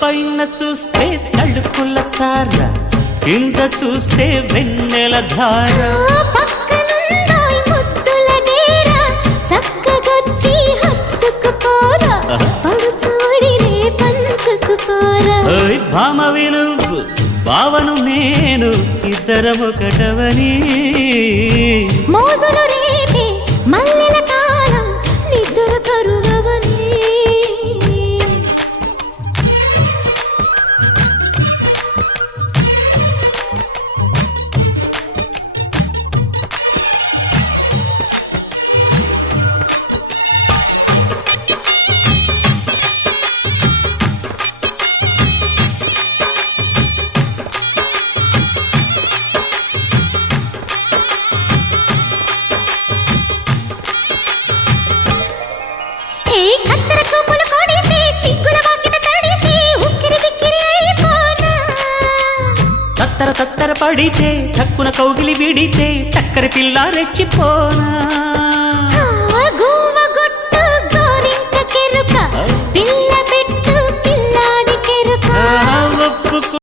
పైన చూస్తే తడుకుల తార, కింద చూస్తే వెన్నెల ధార. పక్కనుందోయ్ ముద్దుల డేరా, చక్కగొచ్చి హత్తుకుపోరా, పడుచోడినే పంచుకుపోరా. భామవి నువ్వు భావను నేను, ఇద్దరమొకటవని. మోజులు రేపే మల్లెల కాలం, నిద్ర కరువవని. తత్తర తత్తర పడితే, చక్కున కౌగిలి విడితే, చక్కరి పిల్ల రెచ్చిపోనా.